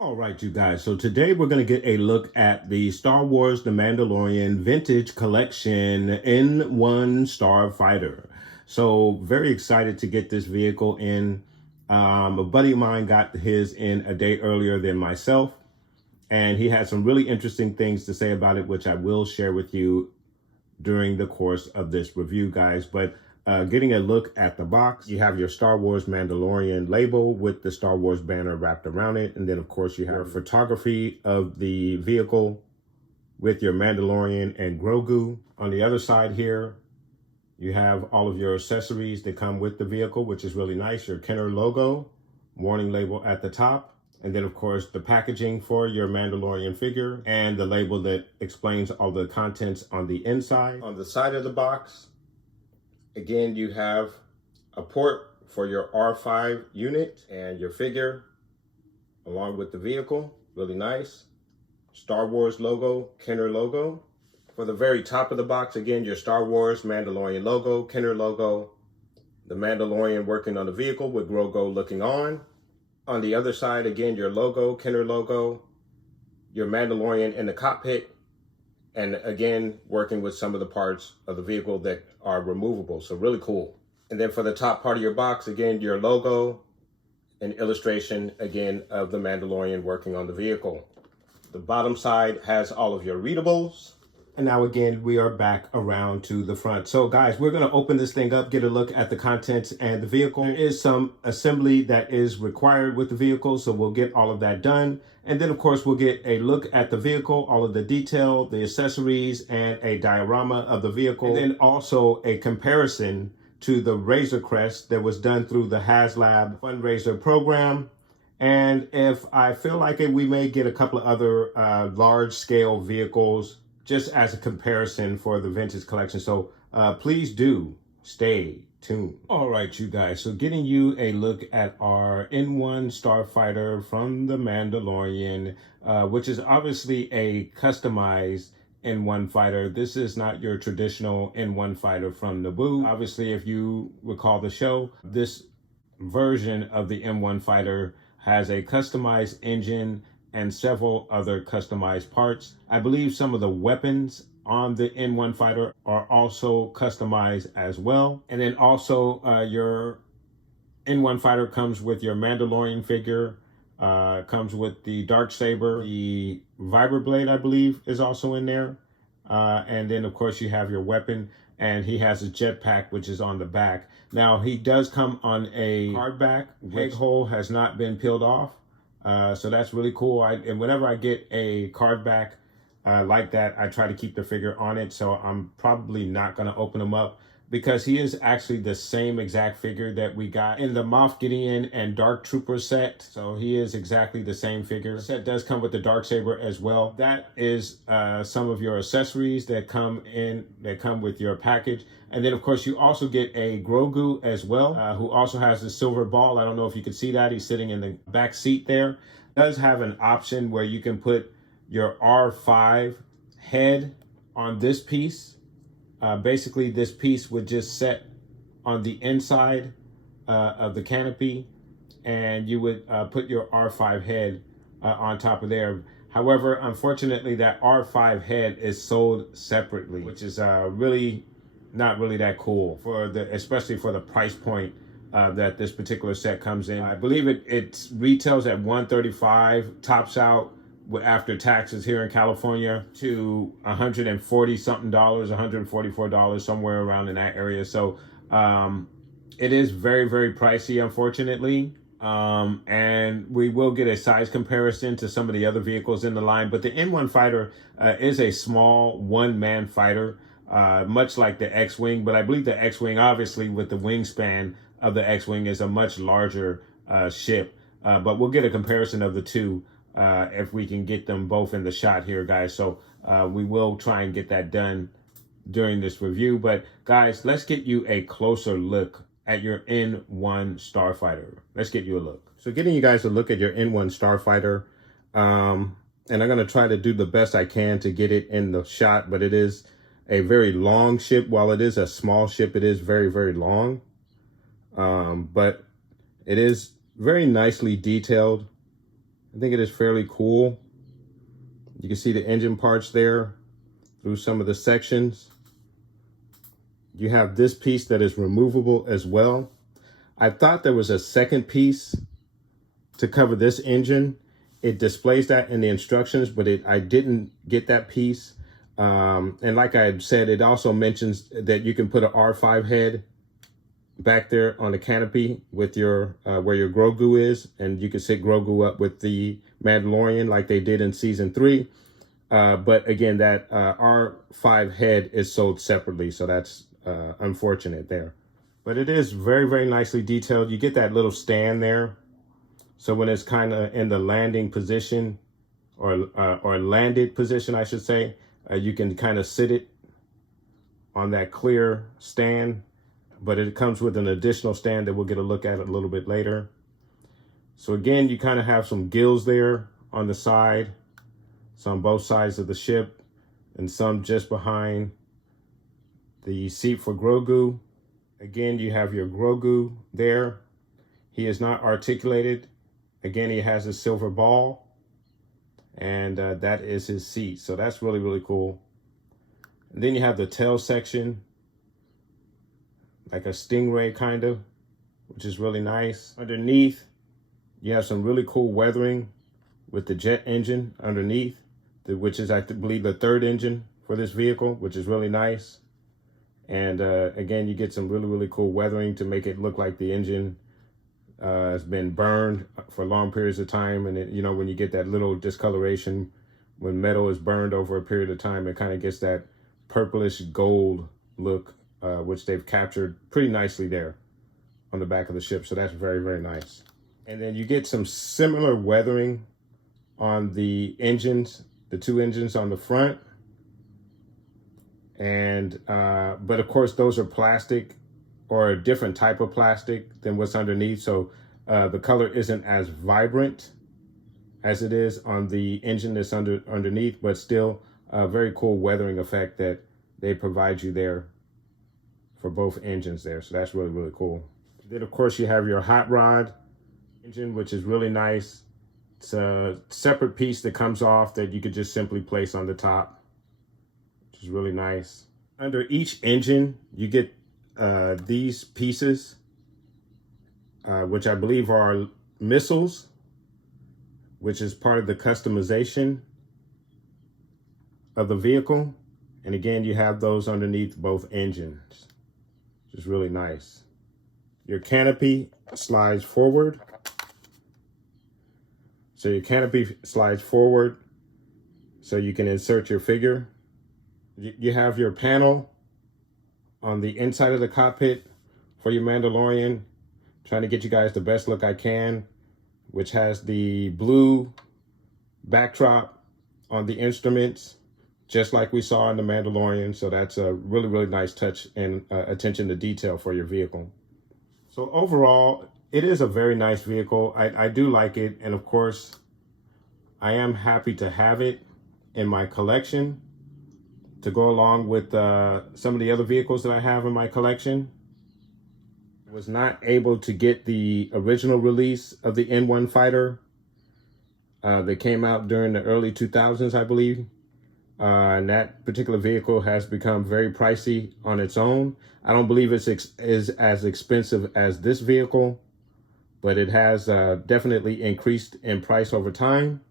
All right, you guys. So today we're going to get a look at the Star Wars The Mandalorian Vintage Collection N1 Starfighter. So very excited to get this vehicle in. A buddy of mine got his in a day earlier than myself, and he had some really interesting things to say about it, which I will share with you during the course of this review, guys. But getting a look at the box, you have your Star Wars Mandalorian label with the Star Wars banner wrapped around it. And then, of course, you have photography of the vehicle with your Mandalorian and Grogu. On the other side here, you have all of your accessories that come with the vehicle, which is really nice. Your Kenner logo, warning label at the top. And then, of course, the packaging for your Mandalorian figure and the label that explains all the contents on the inside. On the side of the box, again, you have a port for your R5 unit and your figure along with the vehicle. Really nice. Star Wars logo, Kenner logo. For the very top of the box, again, your Star Wars Mandalorian logo, Kenner logo, the Mandalorian working on the vehicle with Grogu looking on. On the other side, again, your logo, Kenner logo, your Mandalorian in the cockpit, and again, working with some of the parts of the vehicle that are removable. So really cool. And then for the top part of your box, again, your logo and illustration, again, of the Mandalorian working on the vehicle. The bottom side has all of your readables. And now again, we are back around to the front. So guys, we're gonna open this thing up, get a look at the contents and the vehicle. There is some assembly that is required with the vehicle, so we'll get all of that done. And then of course, we'll get a look at the vehicle, all of the detail, the accessories, and a diorama of the vehicle. And then also a comparison to the Razor Crest that was done through the HasLab fundraiser program. And if I feel like it, we may get a couple of other large scale vehicles just as a comparison for the vintage collection. So please do stay tuned. All right, you guys. So getting you a look at our N1 Starfighter from the Mandalorian, which is obviously a customized N1 fighter. This is not your traditional N1 fighter from Naboo. Obviously, if you recall the show, this version of the N1 fighter has a customized engine and several other customized parts. I believe some of the weapons on the N1 fighter are also customized as well. And then also your N1 fighter comes with your Mandalorian figure, comes with the Darksaber, the Vibroblade, I believe, is also in there. And then of course you have your weapon, and he has a jetpack, which is on the back. Now he does come on a hardback. Peg hole has not been peeled off. So that's really cool. And whenever I get a card back like that, I try to keep the figure on it. So I'm probably not going to open him up, because he is actually the same exact figure that we got in the Moff Gideon and Dark Trooper set. So he is exactly the same figure. The set does come with the Darksaber as well. That is some of your accessories that come with your package. And then of course you also get a Grogu as well, who also has the silver ball. I don't know if you can see that. He's sitting in the back seat there. Does have an option where you can put your R5 head on this piece. Basically, this piece would just set on the inside of the canopy, and you would put your R5 head on top of there. However, unfortunately, that R5 head is sold separately, which is really not really that cool, especially for the price point that this particular set comes in. I believe it retails at $135, tops out after taxes here in California to $140 something, $144, somewhere around in that area. So it is very, very pricey, unfortunately. And we will get a size comparison to some of the other vehicles in the line. But the N1 fighter is a small one-man fighter, much like the X-Wing. But I believe the X-Wing, obviously, with the wingspan of the X-Wing, is a much larger ship. But we'll get a comparison of the two if we can get them both in the shot here, guys. So we will try and get that done during this review. But guys, let's get you a closer look at your N1 Starfighter. Let's get you a look. So getting you guys a look at your N1 Starfighter, and I'm going to try to do the best I can to get it in the shot, but it is a very long ship. While it is a small ship, it is very, very long. But it is very nicely detailed. I think it is fairly cool. You can see the engine parts there through some of the sections. You have this piece that is removable as well. I thought there was a second piece to cover this engine. It displays that in the instructions, but I didn't get that piece. And like I said, it also mentions that you can put an R5 head back there on the canopy with your where your Grogu is, and you can sit Grogu up with the Mandalorian like they did in season 3. But again, that R5 head is sold separately, so that's unfortunate there. But it is very, very nicely detailed. You get that little stand there, so when it's kind of in the landing position, or landed position, I should say, you can kind of sit it on that clear stand. But it comes with an additional stand that we'll get a look at a little bit later. So again, you kind of have some gills there on the side, some on both sides of the ship, and some just behind the seat for Grogu. Again, you have your Grogu there. He is not articulated. Again, he has a silver ball, and that is his seat. So that's really, really cool. And then you have the tail section, like a stingray kind of, which is really nice. Underneath, you have some really cool weathering with the jet engine underneath, which is, I believe, the third engine for this vehicle, which is really nice. And again, you get some really, really cool weathering to make it look like the engine has been burned for long periods of time. And you know, when you get that little discoloration, when metal is burned over a period of time, it kind of gets that purplish gold look, which they've captured pretty nicely there on the back of the ship. So that's very, very nice. And then you get some similar weathering on the engines, the two engines on the front. And, but of course, those are plastic, or a different type of plastic than what's underneath. So the color isn't as vibrant as it is on the engine that's underneath, but still a very cool weathering effect that they provide you there for both engines there. So that's really, really cool. Then of course you have your hot rod engine, which is really nice. It's a separate piece that comes off that you could just simply place on the top, which is really nice. Under each engine, you get these pieces, which I believe are missiles, which is part of the customization of the vehicle. And again, you have those underneath both engines, which is really nice. Your canopy slides forward. So your canopy slides forward so you can insert your figure. You have your panel on the inside of the cockpit for your Mandalorian. Trying to get you guys the best look I can, which has the blue backdrop on the instruments, just like we saw in the Mandalorian. So that's a really, really nice touch and attention to detail for your vehicle. So overall, it is a very nice vehicle. I do like it. And of course, I am happy to have it in my collection to go along with some of the other vehicles that I have in my collection. I was not able to get the original release of the N1 fighter that came out during the early 2000s, I believe. And that particular vehicle has become very pricey on its own. I don't believe it's is as expensive as this vehicle, but it has definitely increased in price over time.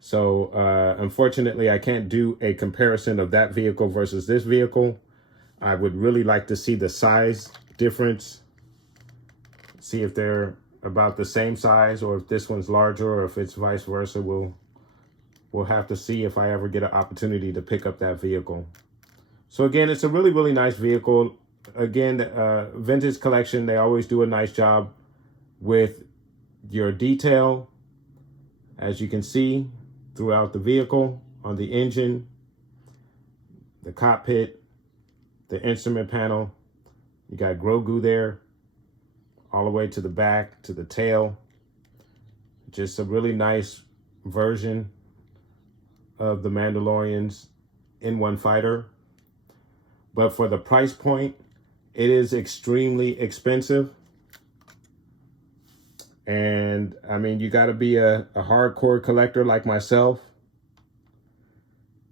So unfortunately, I can't do a comparison of that vehicle versus this vehicle. I would really like to see the size difference, see if they're about the same size, or if this one's larger, or if it's vice versa. We'll have to see if I ever get an opportunity to pick up that vehicle. So again, it's a really, really nice vehicle. Again, Vintage Collection, they always do a nice job with your detail. As you can see throughout the vehicle, on the engine, the cockpit, the instrument panel, you got Grogu there, all the way to the back, to the tail. Just a really nice version of the Mandalorian's N1 fighter. But for the price point, it is extremely expensive. And I mean, you got to be a hardcore collector like myself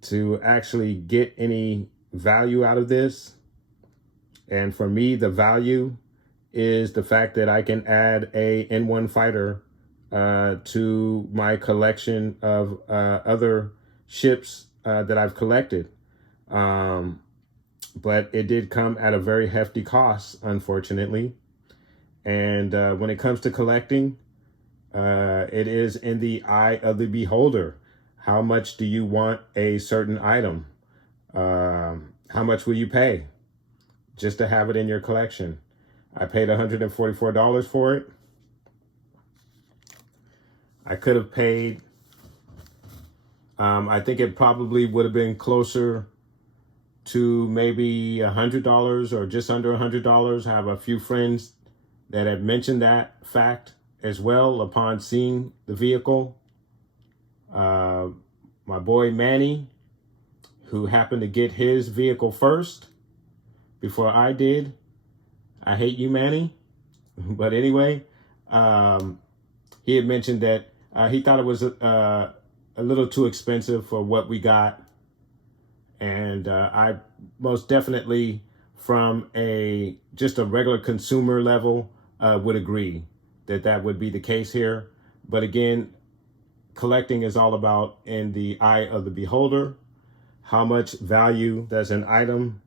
to actually get any value out of this. And for me, the value is the fact that I can add a N1 fighter to my collection of other ships that I've collected. But it did come at a very hefty cost, unfortunately. And when it comes to collecting, it is in the eye of the beholder. How much do you want a certain item? How much will you pay just to have it in your collection? I paid $144 for it. I could have paid, I think it probably would have been closer to maybe $100 or just under $100. I have a few friends that have mentioned that fact as well upon seeing the vehicle. My boy Manny, who happened to get his vehicle first before I did. I hate you, Manny. But anyway, he had mentioned that he thought it was a little too expensive for what we got. And I most definitely, from just a regular consumer level, would agree that that would be the case here. But again, collecting is all about in the eye of the beholder. How much value does an item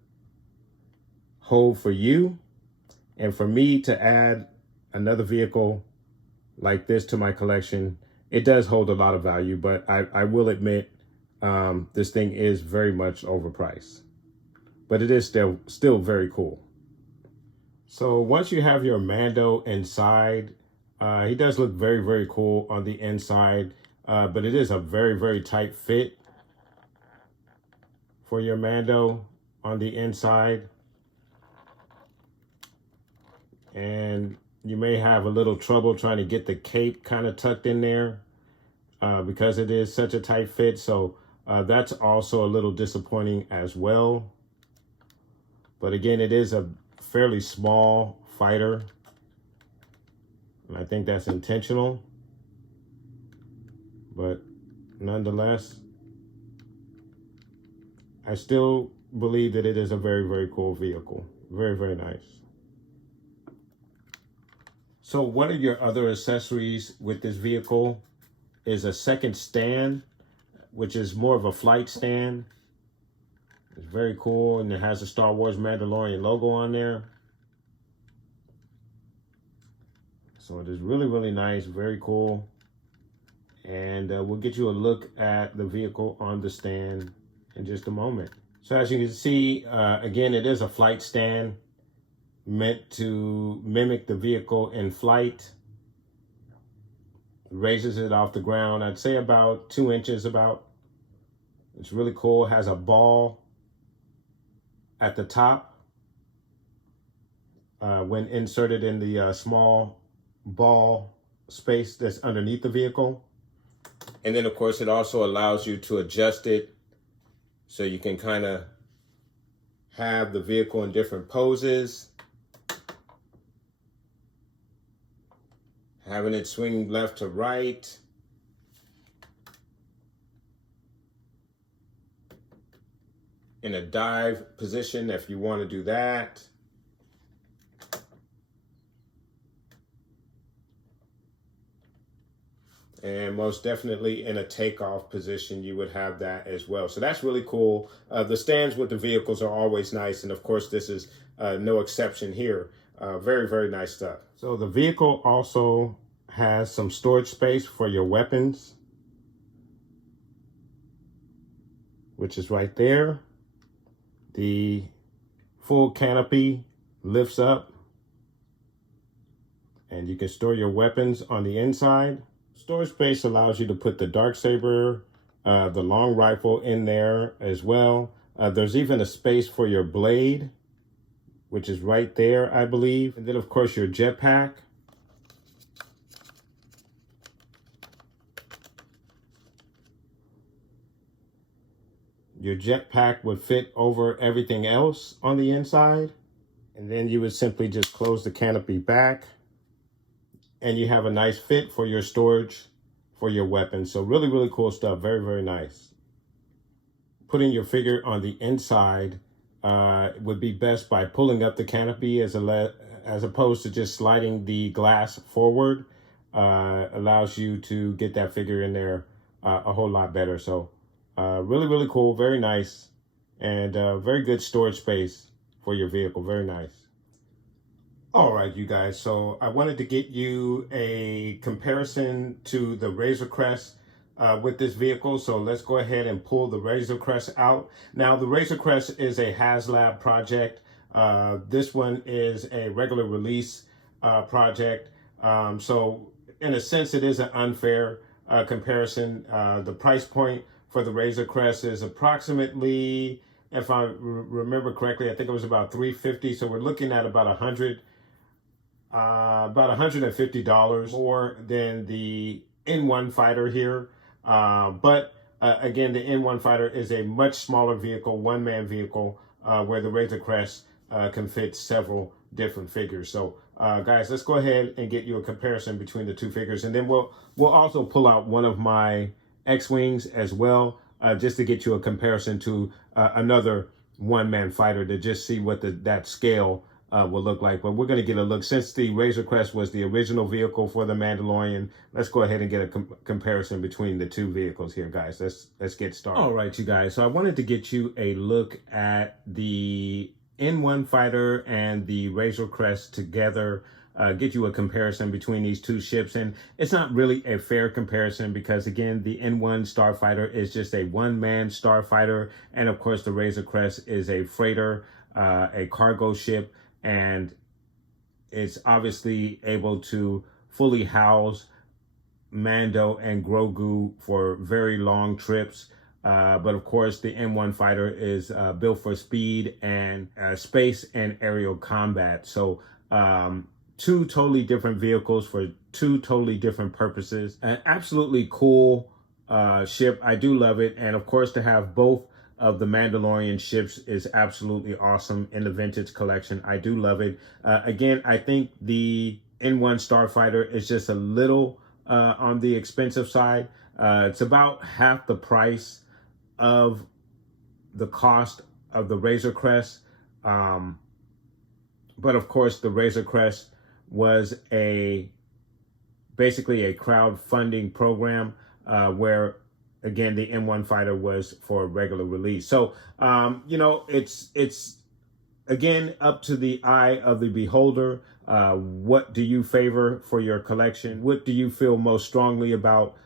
hold for you? And for me to add another vehicle like this to my collection, it does hold a lot of value, but I will admit this thing is very much overpriced. But it is still very cool. So once you have your Mando inside, he does look very, very cool on the inside, but it is a very, very tight fit for your Mando on the inside. And you may have a little trouble trying to get the cape kind of tucked in there because it is such a tight fit. So that's also a little disappointing as well. But again, it is a fairly small fighter. And I think that's intentional. But nonetheless, I still believe that it is a very, very cool vehicle. Very, very nice. So what are your other accessories with this vehicle? Is a second stand, which is more of a flight stand. It's very cool, and it has the Star Wars Mandalorian logo on there. So it is really, really nice, very cool. And we'll get you a look at the vehicle on the stand in just a moment. So as you can see, again, it is a flight stand meant to mimic the vehicle in flight. It raises it off the ground, I'd say about 2 inches about. It's really cool. It has a ball at the top when inserted in the small ball space that's underneath the vehicle. And then of course it also allows you to adjust it so you can kind of have the vehicle in different poses. Having it swing left to right. In a dive position if you want to do that. And most definitely in a takeoff position, you would have that as well. So that's really cool. The stands with the vehicles are always nice. And of course, this is no exception here. Very, very nice stuff. So the vehicle also has some storage space for your weapons, which is right there. The full canopy lifts up and you can store your weapons on the inside. Storage space allows you to put the Darksaber, the long rifle in there as well. There's even a space for your blade, which is right there, I believe. And then, of course, your jetpack. Your jetpack would fit over everything else on the inside. And then you would simply just close the canopy back. And you have a nice fit for your storage for your weapon. So really, really cool stuff. Very, very nice. Putting your figure on the inside would be best by pulling up the canopy as opposed to just sliding the glass forward. Allows you to get that figure in there a whole lot better. So really, really cool. Very nice. And very good storage space for your vehicle. Very nice. All right, you guys, so I wanted to get you a comparison to the Razor Crest with this vehicle. So let's go ahead and pull the Razor Crest out. Now, the Razor Crest is a HasLab project. This one is a regular release project. So in a sense, it is an unfair comparison. The price point for the Razor Crest is approximately, if I remember correctly, I think it was about $350. So we're looking at about $150 more than the N1 Fighter here. But again, the N1 Fighter is a much smaller vehicle, one-man vehicle, where the Razor Crest can fit several different figures. So guys, let's go ahead and get you a comparison between the two figures. And then we'll also pull out one of my X-Wings as well, just to get you a comparison to another one-man fighter to just see what that scale will look like. But we're going to get a look. Since the Razor Crest was the original vehicle for the Mandalorian, let's go ahead and get a comparison between the two vehicles here, guys. Let's get started. All right, you guys. So I wanted to get you a look at the N1 Fighter and the Razor Crest together, get you a comparison between these two ships. And it's not really a fair comparison because, again, the N1 Starfighter is just a one-man starfighter. And, of course, the Razor Crest is a freighter, a cargo ship, and it's obviously able to fully house Mando and Grogu for very long trips. But of course, the N1 Fighter is built for speed and space and aerial combat. So two totally different vehicles for two totally different purposes. An absolutely cool ship. I do love it. And of course, to have both of the Mandalorian ships is absolutely awesome in the vintage collection. I do love it. Again, I think the N1 Starfighter is just a little on the expensive side. It's about half the price of the cost of the Razor Crest. But of course, the Razor Crest was basically a crowdfunding program where, again, the N1 Fighter was for regular release. So, it's again up to the eye of the beholder. What do you favor for your collection? What do you feel most strongly about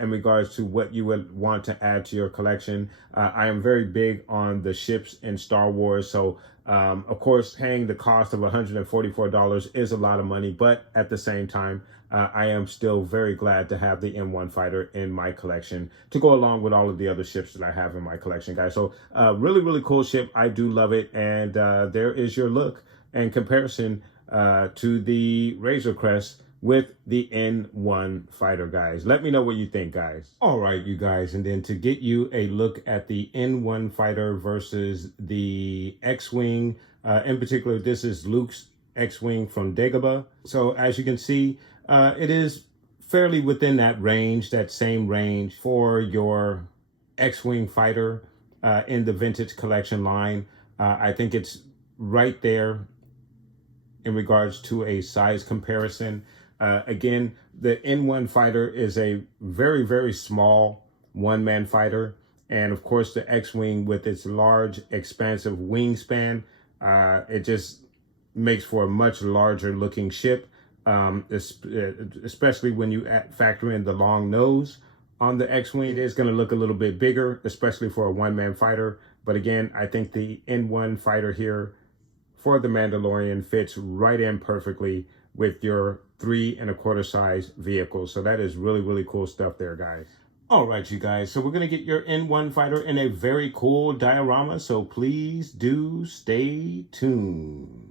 in regards to what you would want to add to your collection? I am very big on the ships in Star Wars. So, of course, paying the cost of $144 is a lot of money. But at the same time, I am still very glad to have the M1 Fighter in my collection to go along with all of the other ships that I have in my collection, guys. So really, really cool ship. I do love it. And there is your look and comparison to the Razor Crest with the N1 Fighter, guys. Let me know what you think, guys. All right, you guys. And then to get you a look at the N1 Fighter versus the X-Wing, in particular, this is Luke's X-Wing from Dagobah. So as you can see, it is fairly within that range, that same range for your X-Wing fighter in the vintage collection line. I think it's right there in regards to a size comparison. Again, the N1 fighter is a very, very small one-man fighter. And of course, the X-Wing with its large, expansive wingspan, it just makes for a much larger looking ship. Especially when you factor in the long nose on the X-Wing. It is going to look a little bit bigger, especially for a one-man fighter. But again, I think the N1 fighter here for the Mandalorian fits right in perfectly with your 3¼ size vehicle. So that is really, really cool stuff there, guys. All right, you guys. So we're going to get your N1 fighter in a very cool diorama. So please do stay tuned.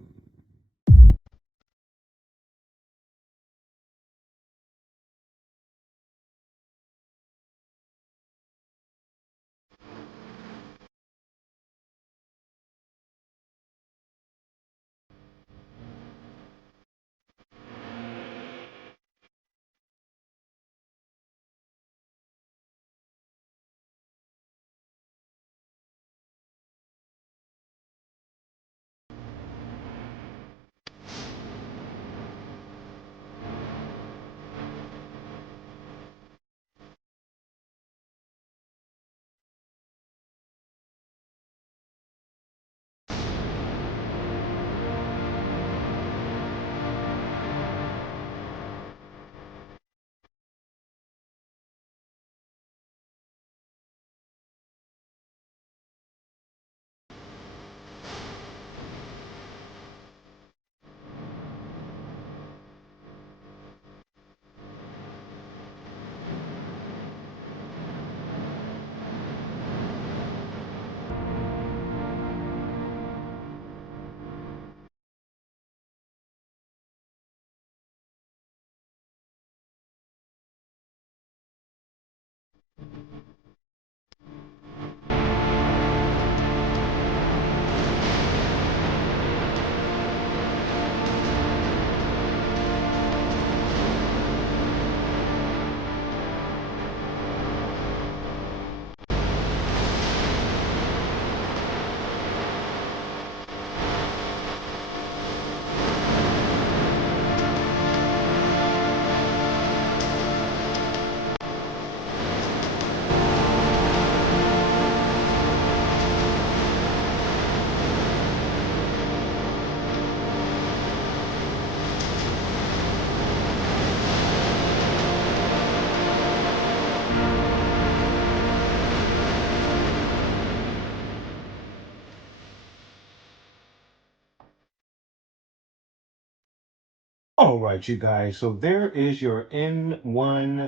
All right, you guys. So there is your N1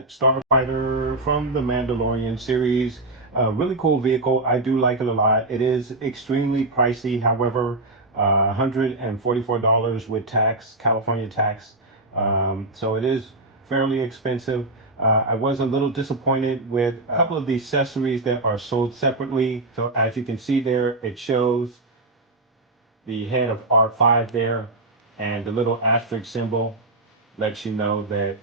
Starfighter from the Mandalorian series. Really cool vehicle. I do like it a lot. It is extremely pricey. However, $144 with tax, California tax. So it is fairly expensive. I was a little disappointed with a couple of the accessories that are sold separately. So as you can see there, it shows the head of R5 there, and the little asterisk symbol lets you know that,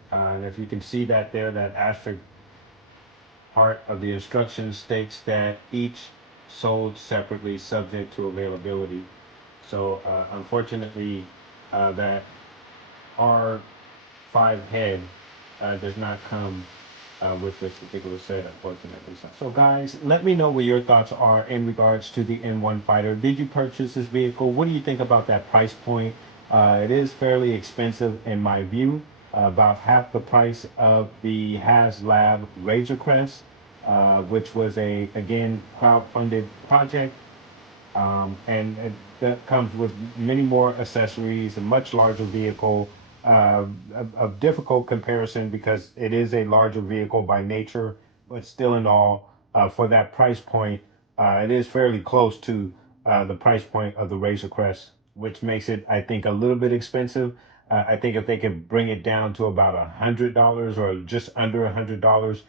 if you can see that there, that asterisk part of the instructions states that each sold separately subject to availability. So unfortunately, that R5 head does not come with this particular set, unfortunately. So guys, let me know what your thoughts are in regards to the N1 Fighter. Did you purchase this vehicle? What do you think about that price point? It is fairly expensive in my view, about half the price of the HasLab Razor Crest, which was again, crowd-funded project. And that comes with many more accessories, a much larger vehicle, of difficult comparison because it is a larger vehicle by nature, but still in all, for that price point, it is fairly close to the price point of the Razor Crest, which makes it, I think, a little bit expensive. I think if they could bring it down to about $100 or just under $100,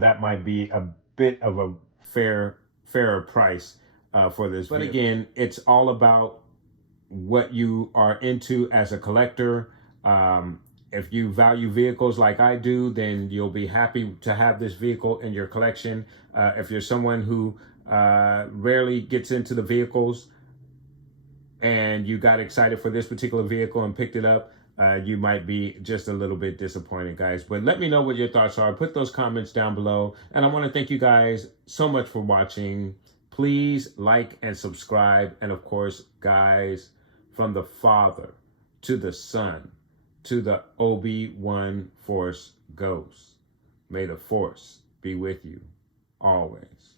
that might be a bit of a fairer price for this. But again, it's all about what you are into as a collector. If you value vehicles like I do, then you'll be happy to have this vehicle in your collection. If you're someone who rarely gets into the vehicles, and you got excited for this particular vehicle and picked it up, you might be just a little bit disappointed, guys. But let me know what your thoughts are. Put those comments down below. And I want to thank you guys so much for watching. Please like and subscribe. And of course, guys, from the Father to the Son to the Obi-Wan Force Ghost, may the Force be with you always.